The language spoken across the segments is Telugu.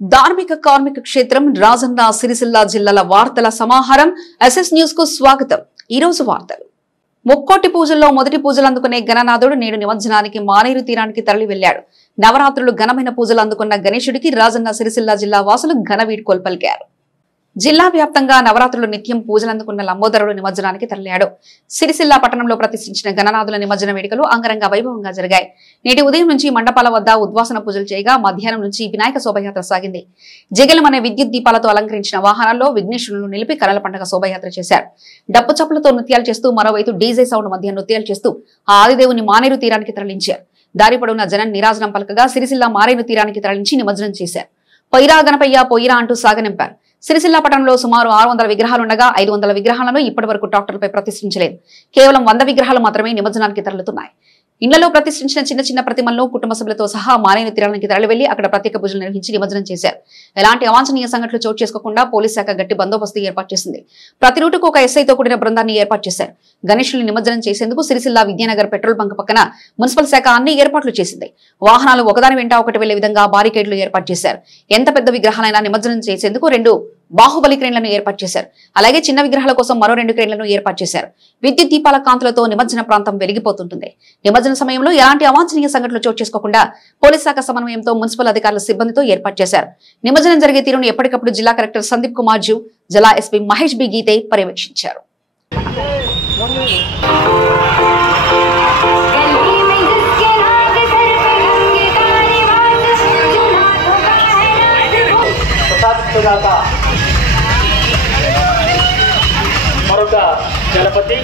ధార్మిక కార్మిక క్షేత్రం రాజన్న సిరిసిల్ల జిల్లాల వార్తల సమాహారం ఎస్ఎస్ న్యూస్ కు స్వాగతం। ఈ రోజు వార్తలు। ముక్కోటి పూజల్లో మొదటి పూజలు అందుకునే గణనాథుడు నేడు నిమజ్జనానికి మానేరు తీరానికి తరలి వెళ్లాడు। నవరాత్రులు ఘనమైన పూజలు అందుకున్న గణేశుడికి రాజన్న సిరిసిల్ల జిల్లా వాసులు ఘన వీడ్కోలు పలికారు। జిల్లా వ్యాప్తంగా నవరాత్రులు నిత్యం పూజలందుకున్న లంబోదరుడు నిమజ్జనానికి తరలియాడు। సిరిసిల్ల పట్టణంలో ప్రతిష్ఠించిన గణనాథుల నిమజ్జన వేడుకలు అంగరంగ వైభవంగా జరిగాయి। నేటి ఉదయం నుంచి మండపాల వద్ద ఉద్వాసన పూజలు చేయగా మధ్యాహ్నం నుంచి వినాయక శోభయాత్ర సాగింది। జగలమనే విద్యుత్ దీపాలతో అలంకరించిన వాహనాల్లో విఘ్నేశ్వరులను నిలిపి కలల పండుగ శోభయాత్ర చేశారు। డప్పు చప్పులతో నృత్యాలు చేస్తూ మరోవైపు డీజే సౌండ్ మధ్య నృత్యాలు చేస్తూ ఆ ఆదిదేవుని మానేరు తీరానికి తరలించారు। దారి పొడవునా జనం నిరాజనం పలకగా సిరిసిల్ల మారేరు తీరానికి తరలించి నిమజ్జనం చేశారు। పొయ్యిరా గణపయ్య పొయ్యిరా అంటూ సాగనింపారు। సిరిసిల్ల పట్టణంలో సుమారు 600 విగ్రహాలుండగా 500 విగ్రహాలను ఇప్పటి వరకు ట్రాక్టర్లపై ప్రతిష్ఠించలేదు। కేవలం 100 విగ్రహాలు మాత్రమే నిమజ్జనానికి తరలుతున్నాయి। ఇళ్లలో ప్రతిష్ఠించిన చిన్న చిన్న ప్రతిమలను కుటుంబ సభ్యులతో సహా మానేరు తీరానికి తరలి వెళ్లి అక్కడ ప్రత్యేక పూజలు నిర్వహించి నిమజ్జనం చేశారు। ఎలాంటి అవాంఛనీయ సంఘటనలు చోటు చేసుకోకుండా పోలీస్ శాఖ గట్టి బందోబస్తు ఏర్పాటు చేసింది। ప్రతి రూటుకు ఒక ఎస్ఐతో కూడిన బృందాన్ని ఏర్పాటు చేశారు। గణేశుల్ని నిమజ్జనం చేసేందుకు సిరిసిల్ల విద్యానగర్ పెట్రోల్ బంక్ పక్కన మున్సిపల్ శాఖ అన్ని ఏర్పాట్లు చేసింది। వాహనాలు ఒకదాని వెంట ఒకటి వెళ్లే విధంగా బారికేడ్లు ఏర్పాటు చేశారు। ఎంత పెద్ద విగ్రహాలైనా నిమజ్జనం చేసేందుకు 2 బాహుబలి క్రేన్లను ఏర్పాటు చేశారు। అలాగే చిన్న విగ్రహాల కోసం మరో 2 క్రేన్లను ఏర్పాటు చేశారు। విద్యుత్ దీపాల కాంతులతో నిమజ్జన ప్రాంతం వెలిగిపోతుంటుంది। నిమజ్జన సమయంలో ఎలాంటి అవాంఛనీయ సంఘటనలు చోటు చేసుకోకుండా పోలీస్ శాఖ సమన్వయంతో మున్సిపల్ అధికారుల సిబ్బందితో ఏర్పాటు చేశారు। నిమజ్జనం జరిగే తీరును ఎప్పటికప్పుడు జిల్లా కలెక్టర్ సందీప్ కుమార్ జూ, జిల్లా ఎస్పీ మహేష్ బి గీతే పర్యవేక్షించారు। మరొక గణపతి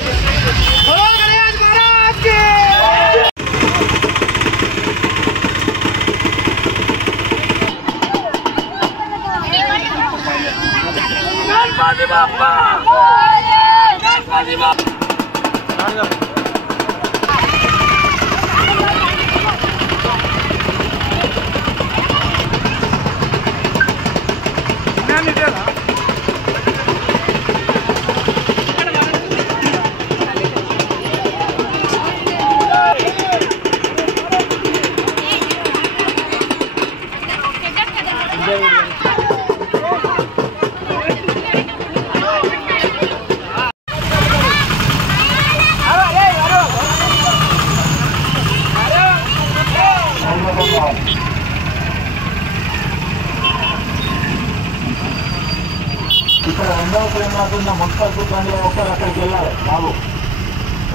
ఇక్కడ రెండవ ప్రేమకున్న మున్సిపల్ సిబ్బంది ఒకరు అక్కడికి వెళ్ళాలి బాబు,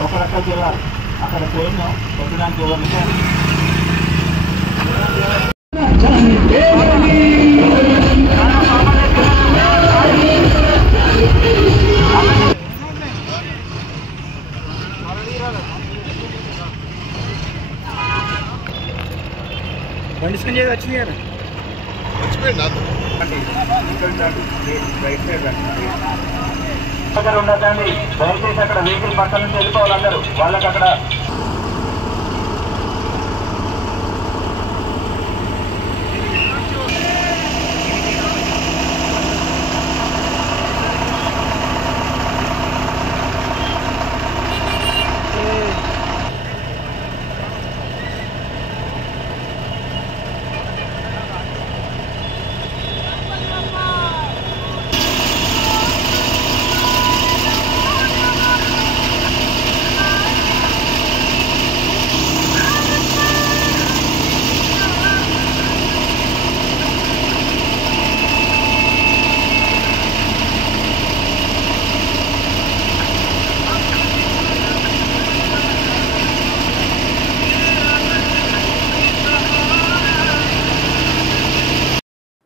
ఒకరు అక్కడికి వెళ్ళాలి। అక్కడ ట్రైన్ పెట్టడానికి ఎవరు బండి సంజయ్ వచ్చింది కదా అక్కడ ఉండకండి, దయచేసి అక్కడ వెహికల్ పక్కన నుంచి వెళ్ళిపోవాలి అందరూ వాళ్ళకి అక్కడ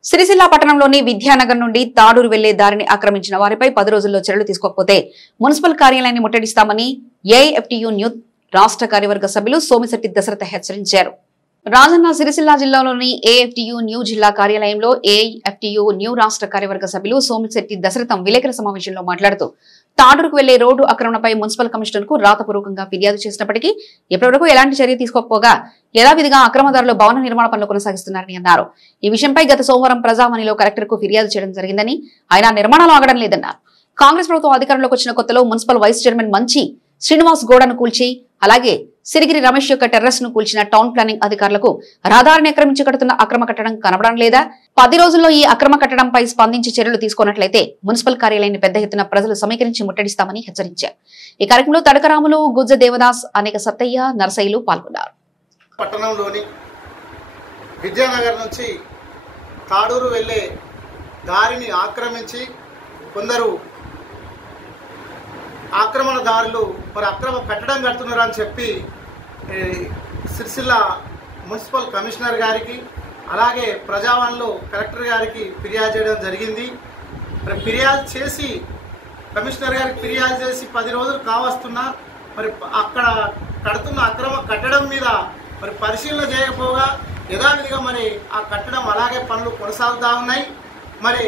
సిరిసిల్ల పట్టణంలోని విద్యానగర్ నుండి తాడూరు వెళ్లే దారిని ఆక్రమించిన వారిపై 10 రోజుల్లో చర్యలు తీసుకోకపోతే మున్సిపల్ కార్యాలయాన్ని ముట్టడిస్తామని ఏఐఎఫ్టియు న్యూ రాష్ట్ర కార్యవర్గ సభ్యులు సోమిశెట్టి దశరథ హెచ్చరించారు। రాజన్న సిరిసిల్ల జిల్లాలోని ఏఎఫ్టియు న్యూ జిల్లా కార్యాలయంలో ఏఐఎఫ్టియు న్యూ రాష్ట్ర కార్యవర్గ సభ్యులు సోమిశెట్టి దశరథం విలేకరుల సమావేశంలో మాట్లాడుతూ తాడూరుకు వెళ్లే రోడ్డు ఆక్రమణపై మున్సిపల్ కమిషనర్ కు రాతపూర్వకంగా ఫిర్యాదు చేసినప్పటికీ ఇప్పటివరకు ఎలాంటి చర్య తీసుకోకపోగా యథావిధిగా అక్రమదారులు భవన నిర్మాణ పనులు కొనసాగిస్తున్నారని అన్నారు। ఈ విషయంపై గత సోమవారం ప్రజావాణిలో కలెక్టర్ కు ఫిర్యాదు చేయడం జరిగిందని, ఆయన నిర్మాణాలు ఆగడం లేదన్నారు। కాంగ్రెస్ ప్రభుత్వం అధికారంలోకి వచ్చిన కొత్తలో మున్సిపల్ వైస్ చైర్మన్ మంచి శ్రీనివాస్ గౌడను కూల్చి అలాగే సిరిగిరి రమేష్ యొక్క టెర్రస్ ను కూల్చిన టౌన్ ప్లానింగ్ అధికారులకు రహదారిని ఆక్రమించి కడుతున్న అక్రమ కట్టడం కనబడం లేదా? 10 రోజుల్లో ఈ అక్రమ కట్టడంపై స్పందించి చర్యలు తీసుకున్నట్లయితే మున్సిపల్ కార్యాలయాన్ని పెద్ద ఎత్తున ప్రజలు సమీకరించి ముట్టడిస్తామని హెచ్చరించారు. ఈ కార్యక్రమంలో తడకరాములు, గుజ్జ దేవదాస్, అనేక సత్తయ్య, నరసయ్యలు పాల్గొన్నారు. పట్టణంలోని విద్యానగర్ నుంచి తాడూరు వెళ్లే దారిని ఆక్రమించి కొందరు ఆక్రమణదారులు మరి అక్రమ కట్టడం కడుతున్నారని చెప్పి సిరిసిల్ల మున్సిపల్ కమిషనర్ గారికి అలాగే ప్రజావాణిలో కలెక్టర్ గారికి ఫిర్యాదు చేయడం జరిగింది. మరి ఫిర్యాదు చేసి కమిషనర్ గారికి ఫిర్యాదు చేసి 10 రోజులు కావస్తున్నా మరి అక్కడ కడుతున్న అక్రమ కట్టడం మీద మరి పరిశీలన చేయకపోగా యథావిధిగా మరి ఆ కట్టడం అలాగే పనులు కొనసాగుతూ ఉన్నాయి. మరి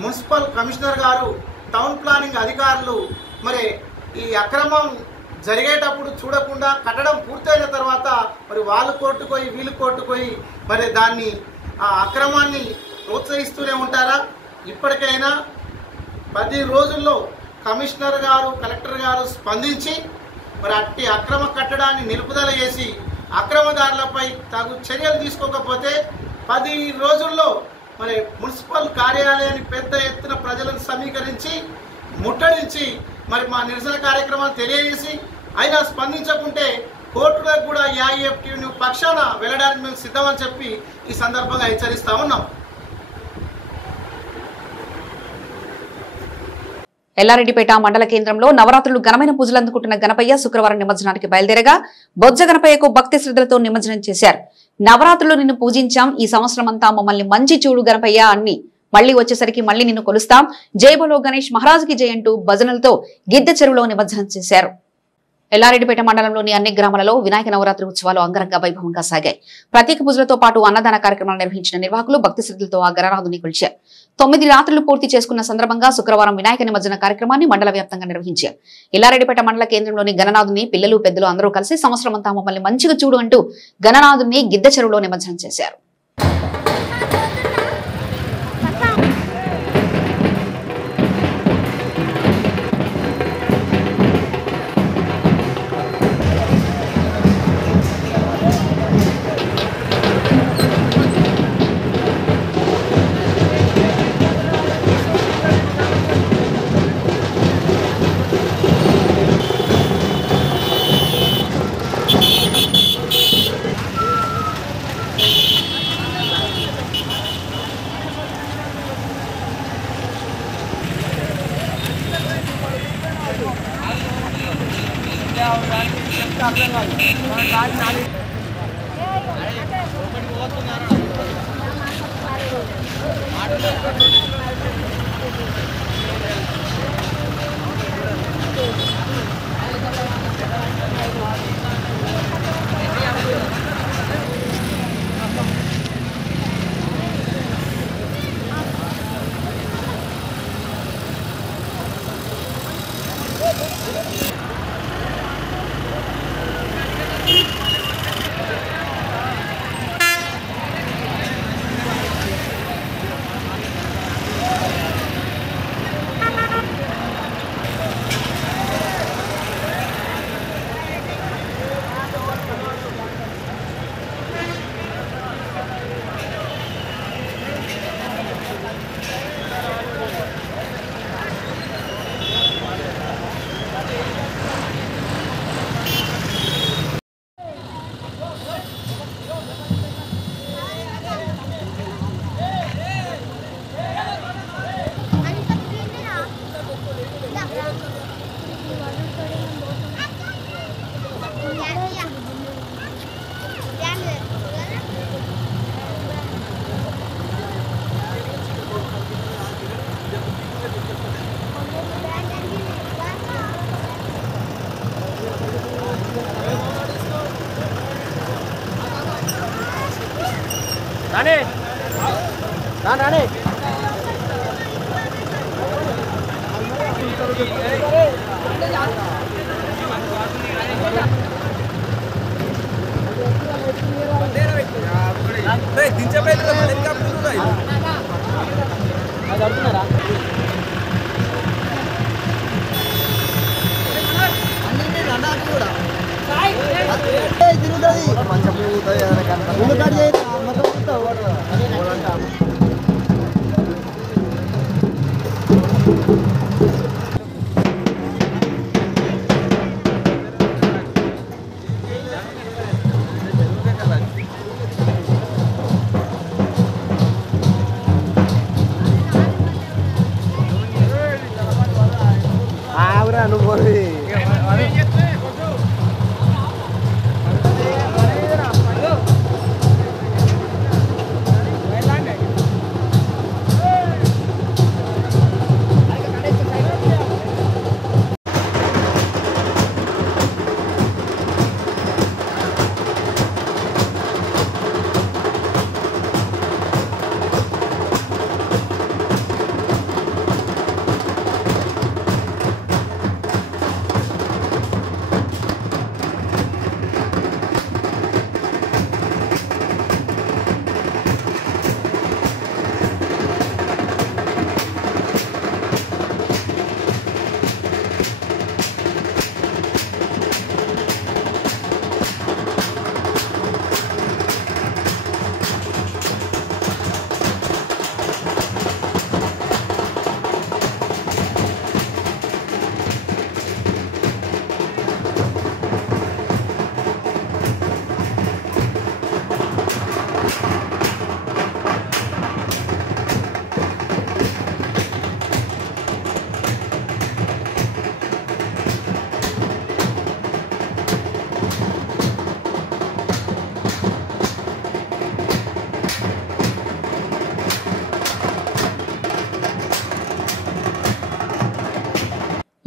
మున్సిపల్ కమిషనర్ గారు, టౌన్ ప్లానింగ్ అధికారులు మరి ఈ అక్రమం జరిగేటప్పుడు చూడకుండా కట్టడం పూర్తయిన తర్వాత మరి వాళ్ళు కోర్టుపోయి వీళ్ళు కోర్టుపోయి మరి దాన్ని ఆ అక్రమాన్ని ప్రోత్సహిస్తూనే ఉంటారా? ఇప్పటికైనా 10 రోజుల్లో కమిషనర్ గారు, కలెక్టర్ గారు స్పందించి మరి అట్టి అక్రమ కట్టడాన్ని నిలుపుదల చేసి అక్రమదారులపై తగు చర్యలు తీసుకోకపోతే 10 రోజుల్లో మరి మున్సిపల్ కార్యాలయాన్ని పెద్ద ఎత్తున ప్రజలను సమీకరించి ముట్టడించి మరి మా నిరసన కార్యక్రమాన్ని తెలియజేసి అయినా స్పందించకుంటే కోర్టులకు కూడా ఏఐఎఫ్టీయూ పక్షాన వెళ్ళడానికి మేము సిద్ధమని చెప్పి ఈ సందర్భంగా హెచ్చరిస్తా ఉన్నాం. ఎల్లారెడ్డిపేట మండల కేంద్రంలో నవరాత్రులు ఘనమైన పూజలు అందుకుంటున్న గణపయ్య శుక్రవారం నిమజ్జనానికి బయలుదేరగా బొజ్జ గణపయ్యకు భక్తి శ్రద్ధలతో నిమజ్జనం చేశారు. నవరాత్రులు నిన్ను పూజించాం, ఈ సంవత్సరం అంతా మమ్మల్ని మంచి చూడు గణపయ్య అన్ని మళ్లీ వచ్చేసరికి మళ్లీ నిన్ను కొలుస్తాం, జై బోలో గణేష్ మహారాజుకి జై అంటూ భజనలతో గిద్దె చెరువులో నిమజ్జనం చేశారు. ఎల్లారెడ్డిపేట మండలంలోని అన్ని గ్రామాలలో వినాయక నవరాత్రి ఉత్సవాలు అంగరంగ వైభవంగా సాగాయి. ప్రత్యేక పూజలతో పాటు అన్నదాన కార్యక్రమాలు నిర్వహించిన నిర్వాహకులు భక్తి శ్రద్ధలతో ఆ గణనాథుని కొలిచారు. 9 రాత్రులు పూర్తి చేసుకున్న సందర్భంగా శుక్రవారం వినాయక నిమజ్జన కార్యక్రమాన్ని మండల వ్యాప్తంగా నిర్వహించారు. ఎల్లారెడ్డిపేట మండల కేంద్రంలోని గణనాథుని పిల్లలు పెద్దలు అందరూ కలిసి సంవత్సరం అంతా మమ్మల్ని మంచిగా చూడు అంటూ గణనాథుని గిద్దె చెరువులో నిమజ్జనం చేశారు.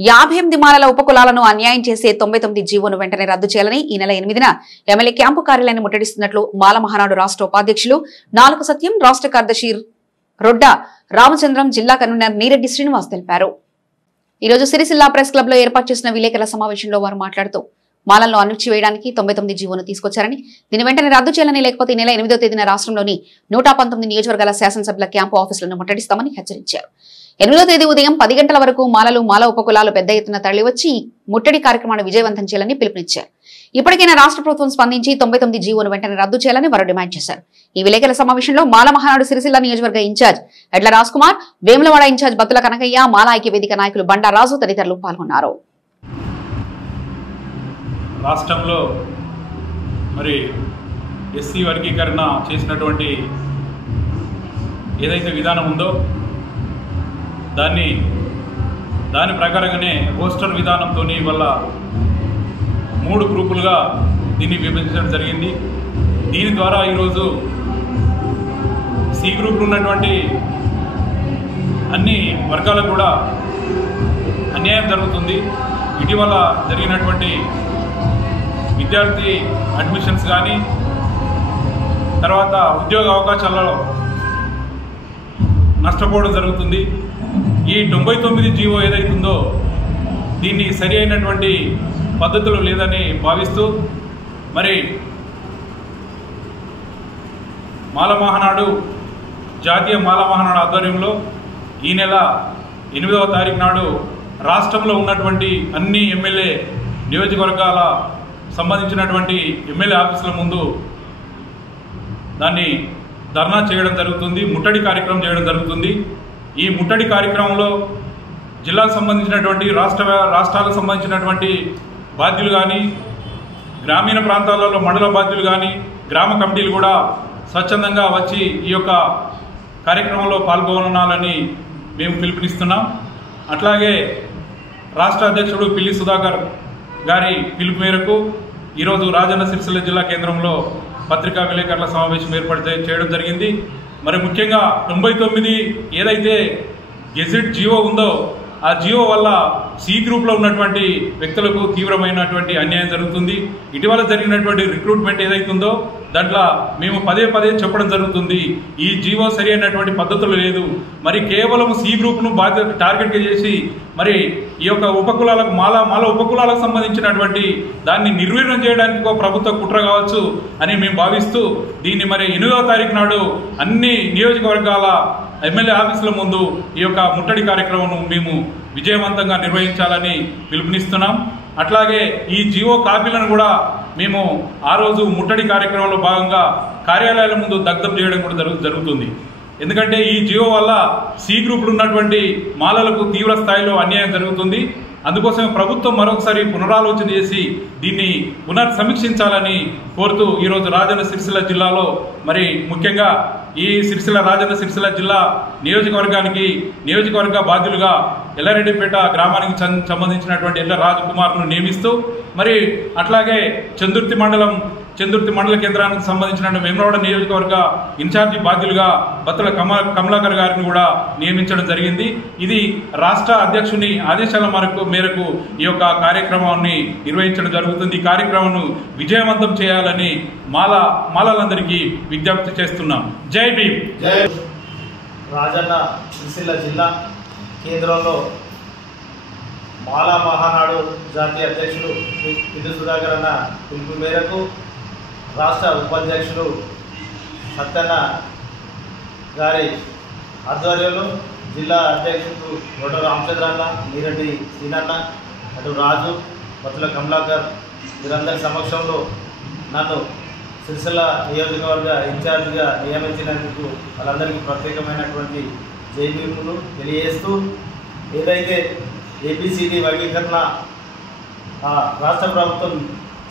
58 మాలల ఉపకులాలను అన్యాయం చేసే 99 జీవోను వెంటనే రద్దు చేయాలని ఈ నెల 8న ఎమ్మెల్యే క్యాంపు కార్యాలయాన్ని ముట్టడిస్తున్నట్లు మాల మహానాడు రాష్ట్ర ఉపాధ్యక్షులు నాలుక సత్యం, రాష్ట్ర కార్యదర్శి రొడ్డ రామచంద్రం, జిల్లా కన్వీనర్ నీరెడ్డి శ్రీనివాస్ తెలిపారు. ఈ రోజు సిరిసిల్ల ప్రెస్ క్లబ్ లో ఏర్పాటు చేసిన విలేకరుల సమావేశంలో వారు మాట్లాడుతూ మాలలను అణచివేయడానికి 99 జీవోను తీసుకొచ్చారని, దీని వెంటనే రద్దు చేయాలని, లేకపోతే ఈ నెల 8వ తేదీన రాష్ట్రంలోని 119 నియోజకవర్గాల శాసనసభ్యుల క్యాంపు ఆఫీసులను ముట్టడిస్తామని హెచ్చరించారు. 8వ తేదీ ఉదయం 10 గంటల వరకు మాలలు, మాల ఉపకులాలు పెద్ద ఎత్తున తరలివచ్చి ముట్టడి కార్యక్రమాన్ని విజయవంతం చేయాలని పిలుపునిచ్చారు. ఇప్పటికైనా రాష్ట్ర ప్రభుత్వం స్పందించి 99 జీవోను వెంటనే రద్దు చేయాలని వారు డిమాండ్ చేశారు. ఈ విలేకరుల సమావేశంలో మాల మహానాడు సిరిసిల్ల నియోజకవర్గ ఇన్ఛార్జ్ ఎడ్ల రాజ్ కుమార్, వేములవాడ ఇన్ఛార్జ్ బత్తుల కనకయ్య, మాల ఐక్య వేదిక నాయకులు బండా రాజు తదితరులు పాల్గొన్నారు. రాష్ట్రంలో మరి ఎస్సీ వర్గీకరణ చేసినటువంటి ఏదైతే విధానం ఉందో దాని ప్రకారంగానే రోస్టర్ విధానంతో వల్ల 3 గ్రూపులుగా దీన్ని విభజించడం జరిగింది. దీని ద్వారా ఈరోజు సి గ్రూపులు ఉన్నటువంటి అన్ని వర్గాలకు కూడా అన్యాయం జరుగుతుంది. ఇటీవల జరిగినటువంటి విద్యార్థి అడ్మిషన్స్ కానీ, తర్వాత ఉద్యోగ అవకాశాలలో నష్టపోవడం జరుగుతుంది. ఈ 99 జీవో ఏదైతుందో దీన్ని సరి అయినటువంటి పద్ధతులు లేదని భావిస్తూ మరి మాల మహానాడు, జాతీయ మాల మహానాడు ఆధ్వర్యంలో ఈ నెల 8వ తారీఖు నాడు రాష్ట్రంలో ఉన్నటువంటి అన్ని ఎమ్మెల్యే నియోజకవర్గాల సంబంధించినటువంటి ఎమ్మెల్యే ఆఫీసుల ముందు దాన్ని ధర్నా చేయడం జరుగుతుంది, ముట్టడి కార్యక్రమం చేయడం జరుగుతుంది. ఈ ముట్టడి కార్యక్రమంలో జిల్లాకు సంబంధించినటువంటి రాష్ట్రాలకు సంబంధించినటువంటి బాధ్యులు కానీ, గ్రామీణ ప్రాంతాలలో మండల బాధ్యులు కానీ, గ్రామ కమిటీలు కూడా స్వచ్ఛందంగా వచ్చి ఈ యొక్క కార్యక్రమంలో పాల్గొనాలని మేము పిలుపునిస్తున్నాం. అట్లాగే రాష్ట్ర అధ్యక్షుడు పిల్లి సుధాకర్ గారి పిలుపు మేరకు ఈరోజు రాజన్న సిరిసిల్ల జిల్లా కేంద్రంలో పత్రికా విలేకరుల సమావేశం ఏర్పాటు చేయడం జరిగింది. మరి ముఖ్యంగా 99 ఏదైతే గెజెట్ జీవో ఉందో ఆ జీవో వల్ల సి గ్రూప్లో ఉన్నటువంటి వ్యక్తులకు తీవ్రమైనటువంటి అన్యాయం జరుగుతుంది. ఇటీవల జరిగినటువంటి రిక్రూట్మెంట్ ఏదైతుందో దాంట్లో మేము పదే చెప్పడం జరుగుతుంది, ఈ జీవో సరి అయినటువంటి పద్ధతులు లేదు. మరి కేవలం సి గ్రూప్ను టార్గెట్గా చేసి మరి ఈ యొక్క ఉపకులాలకు మాల ఉపకులాలకు సంబంధించినటువంటి దాన్ని నిర్వీర్యం చేయడానికి ఒక ప్రభుత్వ కుట్ర కావచ్చు అని మేము భావిస్తూ దీన్ని మరి 8వ తారీఖు నాడు అన్ని నియోజకవర్గాల ఎమ్మెల్యే ఆఫీసుల ముందు ఈ యొక్క ముట్టడి కార్యక్రమం మేము విజయవంతంగా నిర్వహించాలని పిలుపునిస్తున్నాం. అట్లాగే ఈ జీవో కాపీలను కూడా మేము ఆ రోజు ముట్టడి కార్యక్రమంలో భాగంగా కార్యాలయాల ముందు దగ్ధం చేయడం కూడా జరుగుతుంది. ఎందుకంటే ఈ జియో వల్ల సి గ్రూపులు ఉన్నటువంటి మాలలకు తీవ్ర స్థాయిలో అన్యాయం జరుగుతుంది. అందుకోసమే ప్రభుత్వం మరొకసారి పునరాలోచన చేసి దీన్ని పునర్సమీక్షించాలని కోరుతూ ఈరోజు రాజన్న సిరిసిల్ల జిల్లాలో మరి ముఖ్యంగా ఈ రాజన్న సిరిసిల్ల జిల్లా నియోజకవర్గ బాధ్యులుగా ఎల్లారెడ్డిపేట గ్రామానికి సంబంధించినటువంటి ఎల్ల రాజకుమార్ను నియమిస్తూ మరి అట్లాగే చందుర్తి మండల కేంద్రానికి సంబంధించిన వేములవాడ నియోజకవర్గ ఇన్ఛార్జి బాధ్యులుగా బత్తుల కమలాకర్ గారిని కూడా నియమించడం జరిగింది. ఇది రాష్ట్ర అధ్యక్షుని ఆదేశాల మేరకు ఈ యొక్క కార్యక్రమాన్ని నిర్వహించడం జరుగుతుంది. ఈ కార్యక్రమాన్ని విజయవంతం చేయాలని మాలలందరికీ విజ్ఞప్తి చేస్తున్నాం. జై భీమ్. రాజన్న సిరిసిల్ల జిల్లా కేంద్రంలో మాలా మహానాడు జాతీయ అధ్యక్షులు పిల్లి సుధాకర్ అన్న పిలుపు మేరకు రాష్ట్ర ఉపాధ్యక్షులు సత్తన్న గారి ఆధ్వర్యంలో జిల్లా అధ్యక్షుడు గొడ్డ రామచంద్రన్న, నీరెడ్డి సీనన్న, అటు రాజు, బత్తుల కమలాకర్ వీరందరి సమక్షంలో నన్ను సిరిసిల్ల నియోజకవర్గ ఇన్ఛార్జిగా నియమించినందుకు వాళ్ళందరికీ ప్రత్యేకమైనటువంటి జైభీములు తెలియజేస్తూ, ఏదైతే ఏబిసిడి వర్గీకరణ రాష్ట్ర ప్రభుత్వం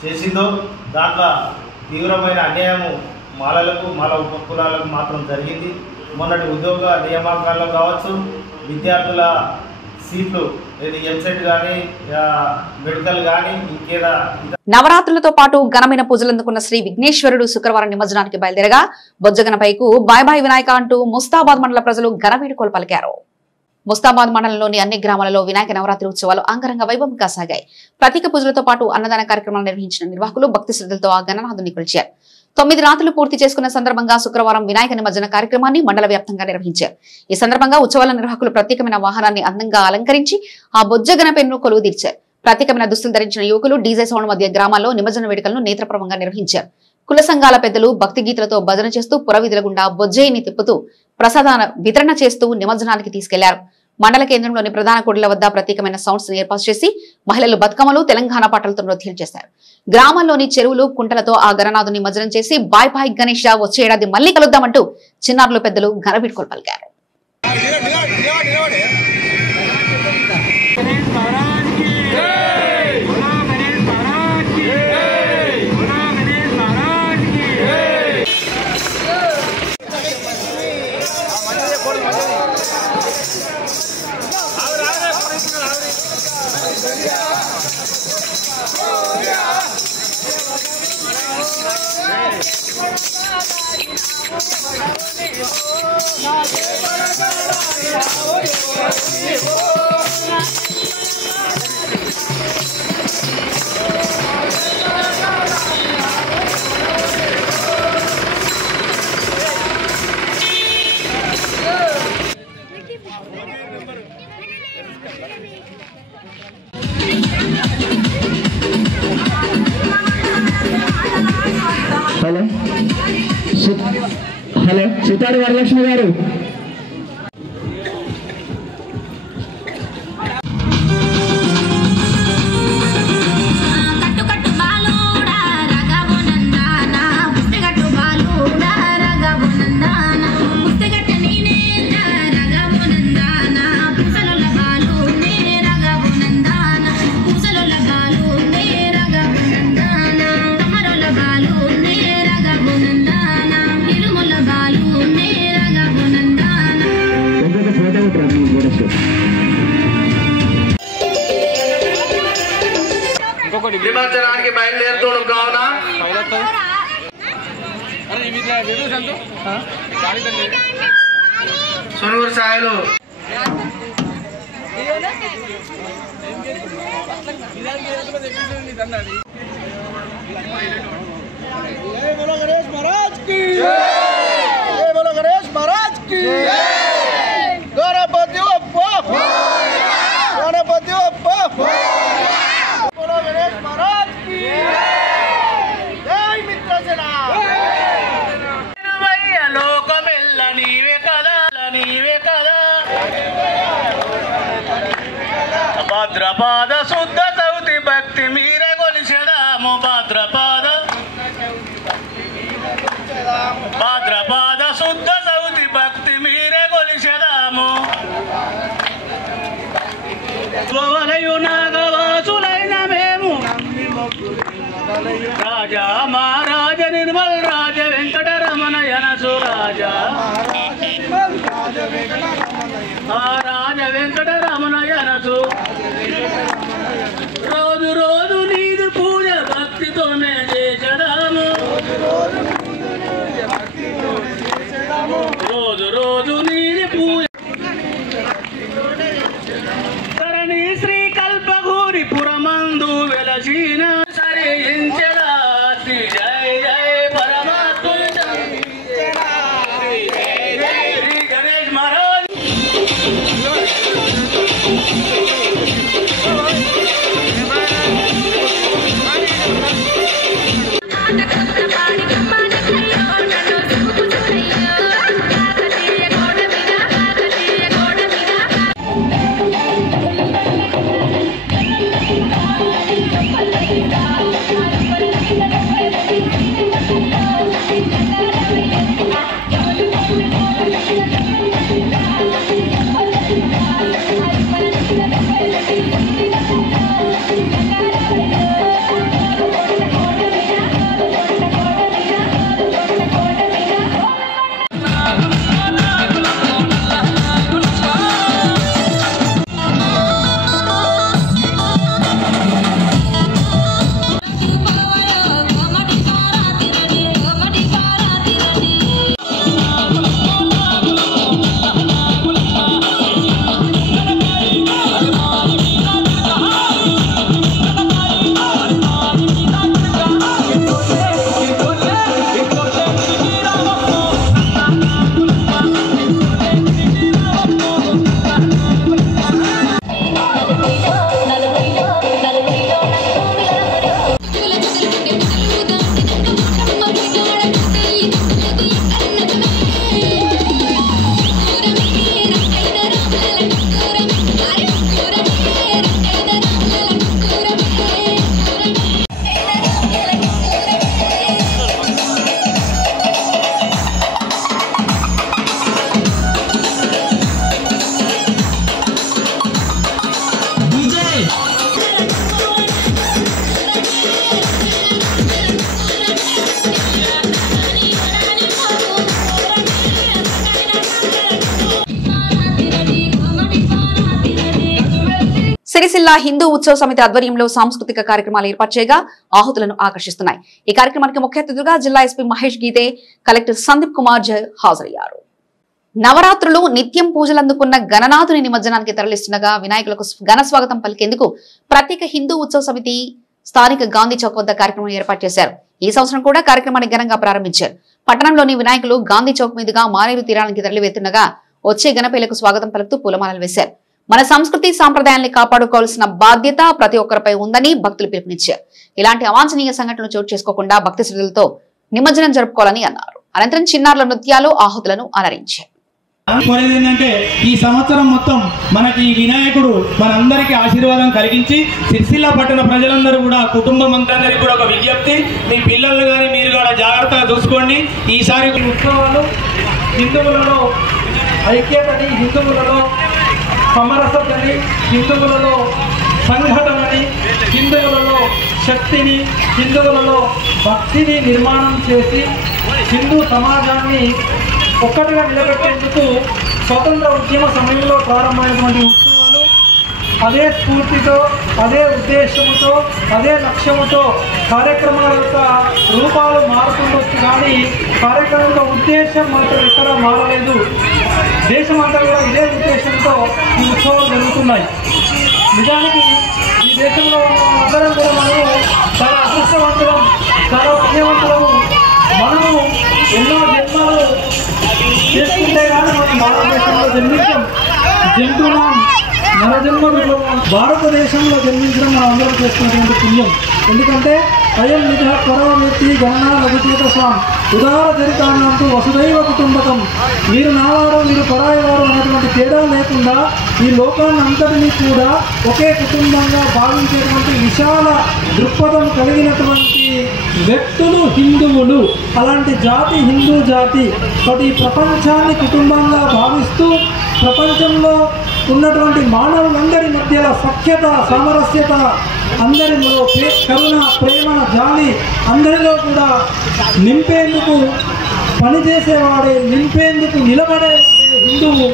చేసిందో దాంట్లో తీవ్రమైన అన్యాయము మాలలకు, మాల ఉపకులాలకు మాత్రం జరిగింది. మొన్నటి ఉద్యోగ నియామకాల్లో కావచ్చు, విద్యార్థుల సీట్లు ఎంసెట్ కానీ మెడికల్ కానీ ఇంకేదా. నవరాత్రులతో పాటు ఘనమైన పూజలు అందుకున్న శ్రీ విఘ్నేశ్వరుడు శుక్రవారం నిమజ్జనానికి బయలుదేరగా బొజ్జగనపైకు బాయ్ బాయ్ వినాయక అంటూ ముస్తాబాద్ మండల ప్రజలు ఘన వేడుకలు పలికారు. ముస్తాబాద్ మండలంలోని అన్ని గ్రామాలలో వినాయక నవరాత్రి ఉత్సవాలు అంగరంగ వైభవంగా సాగాయి. ప్రత్యేక పూజలతో పాటు అన్నదాన కార్యక్రమాలు నిర్వహించిన నిర్వాహకులు భక్తి శ్రద్ధలతో ఆ గణనాథుని కొలిచారు. 9 రాత్రులు పూర్తి చేసుకున్న సందర్భంగా శుక్రవారం వినాయక నిమజ్జన కార్యక్రమాన్ని మండల వ్యాప్తంగా నిర్వహించారు. ఈ సందర్భంగా ఉత్సవాల నిర్వాహకులు ప్రత్యేకమైన వాహనాన్ని అందంగా అలంకరించి ఆ బొజ్జగణపైను కొలువు తీర్చారు. ప్రత్యేకమైన దుస్తులు ధరించిన యువకులు డీజే సౌండ్ మధ్య గ్రామాల్లో నిమజ్జన వేడుకలను నేత్రప్రవంగా నిర్వహించారు. కుల సంఘాల పెద్దలు భక్తి గీతలతో భజన చేస్తూ పురవీధుల గుండా బొజ్జయ్యని తిప్పుతూ ప్రసాదాన వితరణ చేస్తూ నిమజ్జనానికి తీసుకెళ్లారు. మండల కేంద్రంలోని ప్రధాన కూడళ్ల వద్ద ప్రత్యేకమైన సౌండ్స్ ఏర్పాటు చేసి మహిళలు బతుకమ్మలు, తెలంగాణ పాటలతో నృత్యం చేశారు. గ్రామాల్లోని చెరువులు, కుంటలతో ఆ గణనాథుని నిమజ్జనం చేసి బాయ్ బాయ్ గణేష్ వచ్చే ఏడాది మళ్లీ కలుద్దామంటూ చిన్నారులు పెద్దలు ఘనవీడ్కోలు పలికారు. హలో చిత్తాడి వరలక్ష్మి గారు. నిమజ్జనానికి బయలుదేరుతూ కావున సునూరు సాయిలు భద్రపాద శుద్ధ సౌతి భక్తి మీరే కొలిచెదాము భద్రపాద రాజా మహారాజ నిర్మల్ రాజ వెంకటరమణ యనసు రాజా రాజ వెంకటరమణ యనసు రోజు రోజు నీదు పూజ భక్తితోనే చేసడాము రోజు రోజు నీది పూజ ధరణి శ్రీ కల్పగూరి పురమందు వెలసిన సరించడా శ్రీ జయ జయ పరమాత్మ శ్రీ గణేష్ మహారాజ్ సిరిసిల్ల హిందూ ఉత్సవ సమితి ఆధ్వర్యంలో సాంస్కృతిక కార్యక్రమాలు ఏర్పాటు చేయగా ఆహుతులను ఆకర్షిస్తున్నాయి. ఈ కార్యక్రమానికి ముఖ్య అతిథులుగా జిల్లా ఎస్పీ మహేష్ గీతే, కలెక్టర్ సందీప్ కుమార్ జై హాజరయ్యారు. నవరాత్రులు నిత్యం పూజలు అందుకున్న గణనాథుని నిమజ్జనానికి తరలిస్తుండగా వినాయకులకు ఘన స్వాగతం పలికేందుకు ప్రత్యేక హిందూ ఉత్సవ సమితి స్థానిక గాంధీ చౌక్ వద్ద కార్యక్రమం ఏర్పాటు చేశారు. ఈ సంవత్సరం కూడా కార్యక్రమాన్ని ఘనంగా ప్రారంభించారు. పట్టణంలోని వినాయకులు గాంధీ చౌక్ మీదుగా మానేరు తీరానికి తరలివెత్తుండగా వచ్చే గణపేలకు స్వాగతం పలుకుతూ పూలమాలలు వేశారు. మన సంస్కృతి సాంప్రదాయాన్ని కాపాడుకోవాల్సిన బాధ్యత ప్రతి ఒక్కరిపై ఉందని భక్తులు పిలుపునిచ్చారు. ఇలాంటి అవాంఛనీయ సంఘటనలు చోటు చేసుకోకుండా భక్తి శ్రద్ధలతో నిమజ్జనం జరుపుకోవాలని అన్నారు. అనంతరం చిన్నారుల నృత్యాలు ఆహుతులను అలరించారు. ఏంటంటే ఈ సంవత్సరం మొత్తం మనకి ఈ వినాయకుడు మనందరికీ ఆశీర్వాదం కలిగించి సిరిసిల్ల పట్టణ ప్రజలందరూ కూడా కుటుంబం అంతరికి కూడా ఒక విజ్ఞప్తి, మీ పిల్లలు కానీ మీరు కూడా జాగ్రత్తగా చూసుకోండి. ఈసారి ఉత్సవాలు హిందువులలో ఐక్యతని, హిందువులలో సమరసతని, హిందువులలో సంఘటనని, హిందువులలో శక్తిని, హిందువులలో భక్తిని నిర్మాణం చేసి హిందూ సమాజాన్ని ఒక్కటిగా నిలబెట్టేందుకు స్వతంత్ర ఉద్యమ సమయంలో ప్రారంభమైనటువంటి ఉత్సవాలు అదే స్ఫూర్తితో, అదే ఉద్దేశంతో, అదే లక్ష్యంతో కార్యక్రమాల యొక్క రూపాలు మారుతుండొచ్చు, కానీ కార్యక్రమం యొక్క ఉద్దేశం మాత్రం ఎక్కడా మారలేదు. దేశమంతా కూడా ఇదే ఉద్దేశంతో ఈ ఉత్సవాలు జరుగుతున్నాయి. నిజానికి ఈ దేశంలో ఉన్న అందరం కూడా మనము చాలా అదృష్టవంతులం, చాలా పుణ్యవంతులము. మనము ఎన్నో జన్మలు చేసుకుంటే కానీ మనం భారతదేశంలో జన్మించాం. జంతువులం నరజన్మలు భారతదేశంలో జన్మించడం మనం అందరం చేసుకున్నటువంటి పుణ్యం. ఎందుకంటే అయం నిధ పరవ వ్యక్తి గణనా లఘుచేత స్వామి ఉదార చరితానంటూ వసుదైవ కుటుంబకం, మీరు నావారు మీరు పరాయి వారు అనేటువంటి తేడా లేకుండా ఈ లోకాన్ని అంతటినీ కూడా ఒకే కుటుంబంగా భావించేటువంటి విశాల దృక్పథం కలిగినటువంటి వ్యక్తులు హిందువులు. అలాంటి జాతి హిందూ జాతి. ప్రతి ప్రపంచాన్ని కుటుంబంగా భావిస్తూ ప్రపంచంలో ఉన్నటువంటి మానవులందరి మధ్యలో సఖ్యత, సామరస్యత, అందరిలో కరుణ, ప్రేమ, జాలి అందరిలో కూడా నింపేందుకు పనిచేసేవాడే, నింపేందుకు నిలబడేవాడే హిందువు.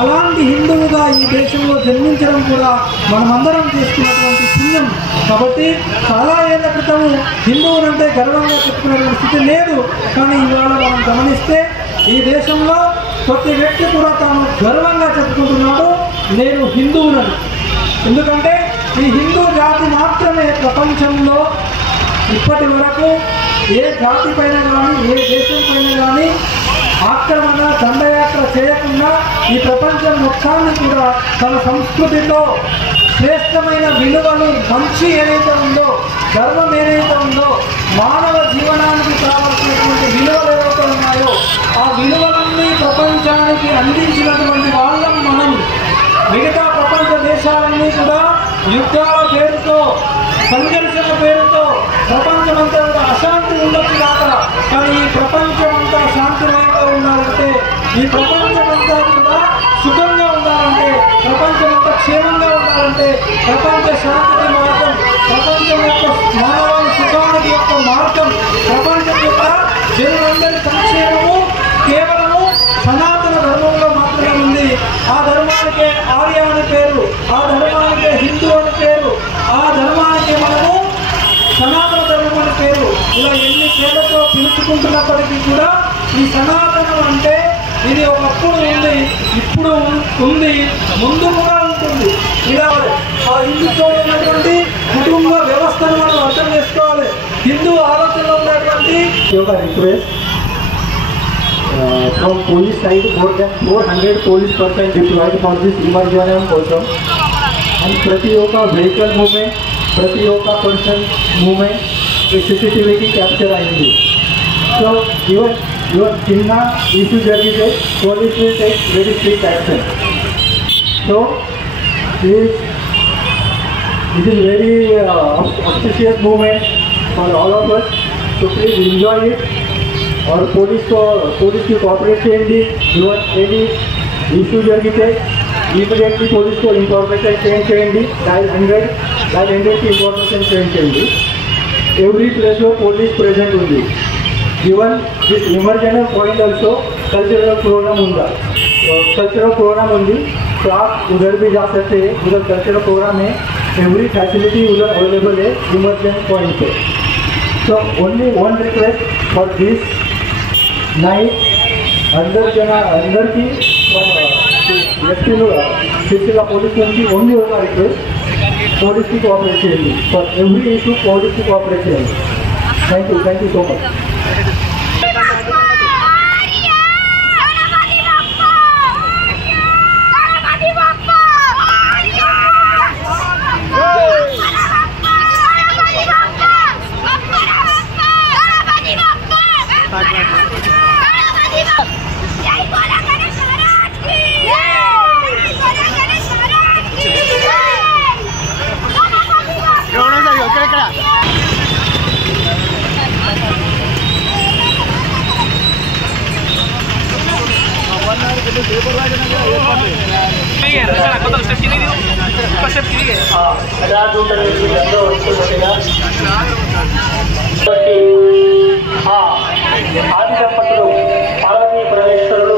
అలాంటి హిందువుగా ఈ దేశంలో జన్మించడం కూడా మనమందరం చేసుకున్నటువంటి పుణ్యం. కాబట్టి చాలా ఏళ్ల క్రితం హిందువులంటే గర్వంగా చెప్పుకునేటువంటి స్థితి లేదు. కానీ ఇవాళ మనం గమనిస్తే ఈ దేశంలో ప్రతి వ్యక్తి కూడా తాను గర్వంగా చెప్పుకుంటున్నాడు, నేను హిందువునని. ఎందుకంటే ఈ హిందూ జాతి మాత్రమే ప్రపంచంలో ఇప్పటి వరకు ఏ జాతి పైన కానీ ఏ దేశం పైన కానీ ఆక్రమణ, దండయాత్ర చేయకుండా ఈ ప్రపంచం మొత్తాన్ని కూడా తన సంస్కృతితో శ్రేష్టమైన విలువలు, మంచి ఏదైతే ఉందో, ధర్మం ఏదైతే ఉందో, మానవ జీవనానికి కావాల్సినటువంటి విలువలు ఏవైతే ఉన్నాయో ఆ విలువలన్నీ ప్రపంచానికి అందించినటువంటి వాళ్ళం మనం. మిగతా ప్రపంచ దేశాలన్నీ కూడా యుద్ధాల పేరుతో, సంఘర్షణ పేరుతో ప్రపంచమంతా కూడా అశాంతి ఉండొచ్చు కాక, కానీ ఈ ప్రపంచమంతా శాంతిమయంగా ఉండాలంటే, ఈ ప్రపంచమంతా కూడా సుఖంగా ఉండాలంటే, ప్రపంచమంతా క్షేమంగా ఉండాలంటే ప్రపంచ శాంతికి మార్గం, ప్రపంచం యొక్క మానవాళి సుఖానికి యొక్క మార్గం, ప్రపంచం యొక్క జనులందరి సంక్షేమము కేవలము సనాతన ధర్మంలో మాత్రమే ఉంది. ఆ ధర్మానికే ఆర్య అని పేరు, ఆ ధర్మానికే హిందూ అని పేరు, ఆ ధర్మానికి మనము సనాతన ధర్మం అని పేరు. ఇలా ఎన్ని పేర్లతో పిలుచుకుంటున్నప్పటికీ కూడా ఈ సనాతనం అంటే ఇది ఒకప్పుడు ఉంది, ఇప్పుడు ఉంది, ముందు కూడా ఉంటుంది. ఇలా ఆ హిందుత్వం ఉన్నటువంటి కుటుంబ వ్యవస్థను మనం అర్థం చేసుకోవాలి. హిందూ ఆలోచనలో ఉన్నటువంటి ఒక request from police side, more than 400 police personnel deployed for this emergency also, and प्रति ओका vehicle movement, प्रति ओका person movement CCTV की capture आएंगी. So even चिन्ह issue జరిగితే police will take very strict action. So it is very auspicious movement for all of us. So please enjoy it. और पुलिस की कोऑपरेट చేయండి. ఈవెన్ ఎనీ ఇష్యూ జరిగితే ఇమీడియట్లీ పోలీస్ को इन्फॉर्मेशन सेंड చేయండి. डायल 100 की इन्फॉर्मेशन सेंड చేయండి. एवरी प्लेस లో పోలీస్ ప్రెజెంట్ ఉంది. Even this emergency point also cultural programme ఉందా, कल्चरल प्रोग्राम ఉంది. तो आप उधर भी जा सकते हैं. उधर कल्चरल प्रोग्राम है, एवरी फैसिलिटी उधर अवेलेबल है इमरजेंसी पॉइंट पे. So only one request for this night, अंदर की व्यक्ति सिलसिला पुलिस నుంచి ఓన్లీ ఒక రిక్వెస్ట్, పోలీస్ కి కోఆపరేట్ చేయండి. ఫర్ ఎవ్రీ ఇష్యూ పోలీస్ కి కోఆపరేట్ చేయండి. Thank you so much. ఆది దంపతులు పార్వతీ పరమేశ్వరులు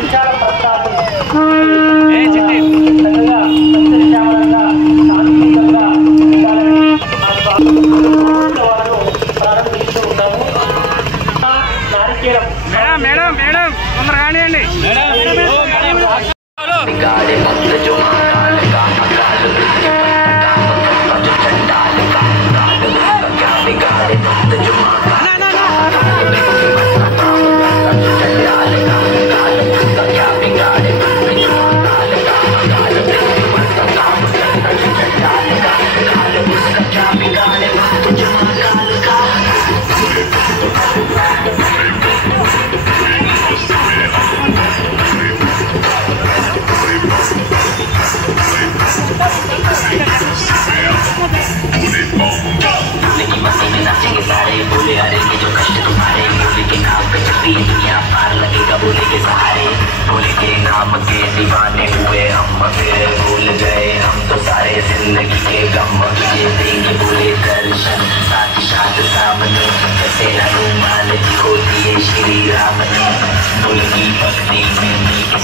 విశాల ప్రతాపం చక్కగా సంతరిశ్యామలంగా శాంతియుతంగా వాళ్ళు ప్రారంభిస్తూ ఉన్నాము. నారికేలం మేడం తొందరగా కానివ్వండి.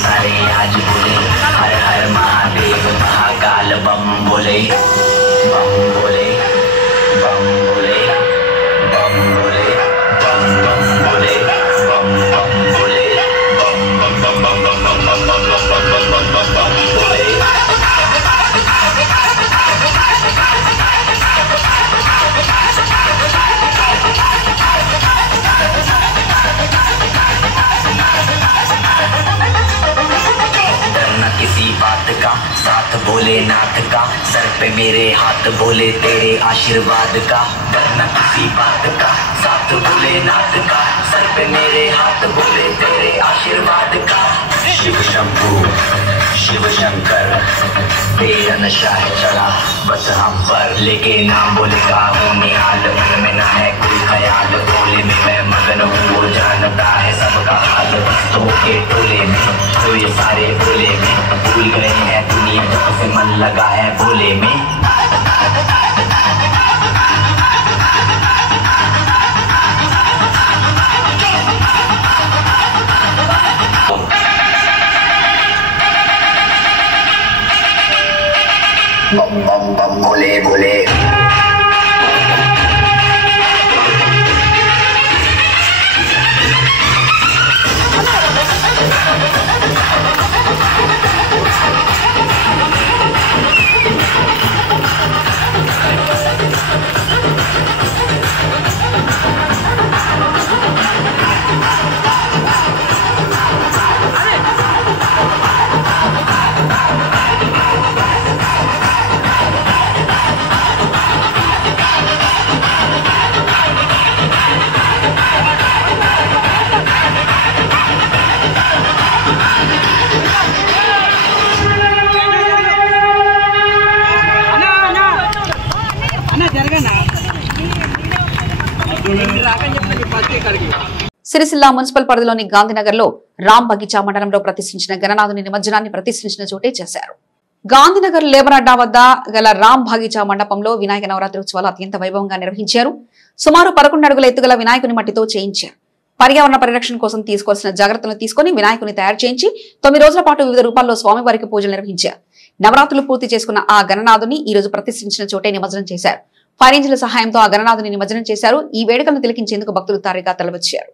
सारे आज बोले हर हर महादेव महाकाल बम बोले बम बोले बम बोले बम बोले बम बम बोले बम बम बोले बम बम बम बम बम बम बम बम बम बम बम बोले डरना किसी बात का साथ भोलेनाथ का सर पे मेरे हाथ बोले तेरे आशीर्वाद का डरना किसी बात का साथ भोलेनाथ का सर पे मेरे हाथ बोले तेरे आशीर्वाद का शिव शंभू शिव शंकर तेरा नशा है चढ़ा बस हम पर लेके नाम बोले का हूँ निहाल में ना है कोई ख्याल बोले में मैं मगन हूँ वो जानता है सबका हाल तो के टोले में तो ये सारे बोले में भूल गए हैं दुनिया जब से मन लगा है बोले में बम बम बम बोले बोले సిరిసిల్ల మున్సిపల్ పరిధిలోని గాంధీనగర్ లో రామ్ బగీచా మండలంలో ప్రతిష్ఠించిన గణనాథుని నిమజ్జనాన్ని ప్రతిష్ఠించిన చోటే చేశారు. గాంధీనగర్ లేబర్ అడ్డా వద్ద గల రామ్ బగీచా మండపంలో వినాయక నవరాత్రి ఉత్సవాలు అత్యంత వైభవంగా నిర్వహించారు. సుమారు 11 అడుగుల ఎత్తుగల వినాయకుని మట్టితో చేయించారు. పర్యావరణ పరిరక్షణ కోసం తీసుకోవాల్సిన జాగ్రత్తలను తీసుకుని వినాయకుని తయారు చేయించి 9 రోజుల పాటు వివిధ రూపాల్లో స్వామివారికి పూజలు నిర్వహించారు. నవరాత్రులు పూర్తి చేసుకున్న ఆ గణనాథుని ఈ రోజు ప్రతిష్ఠించిన చోటే నిమజ్జనం చేశారు. ఫైర్ ఇంజిన్ల సహాయంతో ఆ గణనాథుని నిమజ్జనం చేశారు. ఈ వేడుకలను తిలకించేందుకు భక్తులు తారీగా తరలివచ్చారు.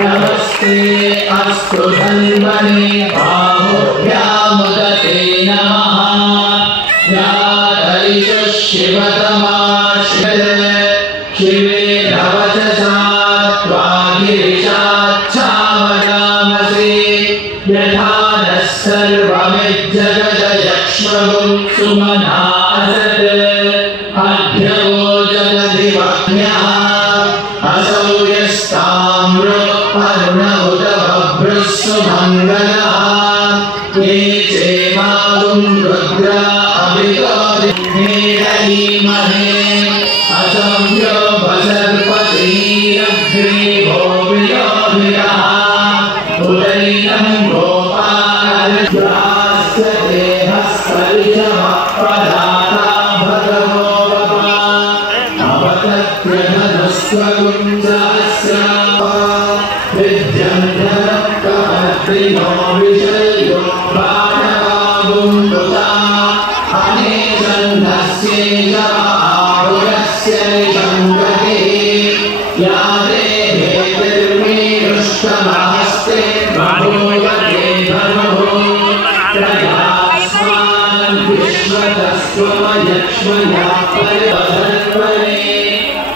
नमस्ते अस्तु धन्वने बाहुभ्यामुदते नमः या शिवतमा शिवे नवचसा त्वागिरिशाच्छामयामसि यथा नः सर्वमिज्जगदयक्ष्मगुं सुमना असत् अभ्यवो जगदिवज्ञः असौ यस्ताम्रो अरुणमुदभभ्रस्सुमङ्गलः ये चेमागुं रुद्रा अभिगोदिमेरयीमहे असंख्यो भसर्पतीरग्रीवो विलोभिरः उदैनं गोपालस्यास्य देहस्परिशमपदाता भगवो वपा अवतत्यधनुस्वगुञ्जस्य विद्यन्धनकमत्रिणो विषयो बाणवागुम्बुता अनेचन्दस्यैष आहुरस्य निषङ्गते या देहेतिर्मेरुष्टमहस्ते बभूवते धनुः प्रयास्मान् विश्वतस्त्वमयक्ष्मया परिवधन्वने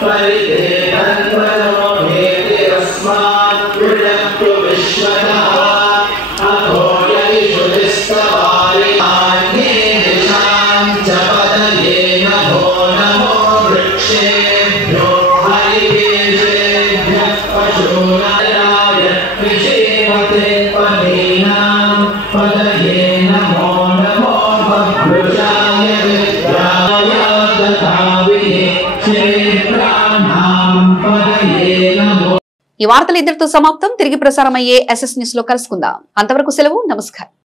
परिते धन्वनो हेतिरस्मान् विरक्तु विश्वतः अथो यैषुधिस्तवारि आन्ये ఈ వార్తలు ఇద్దరితో సమాప్తం. తిరిగి ప్రసారమయ్యే SS న్యూస్ లో కలుసుకుందాం. అంతవరకు సెలవు. నమస్కారం.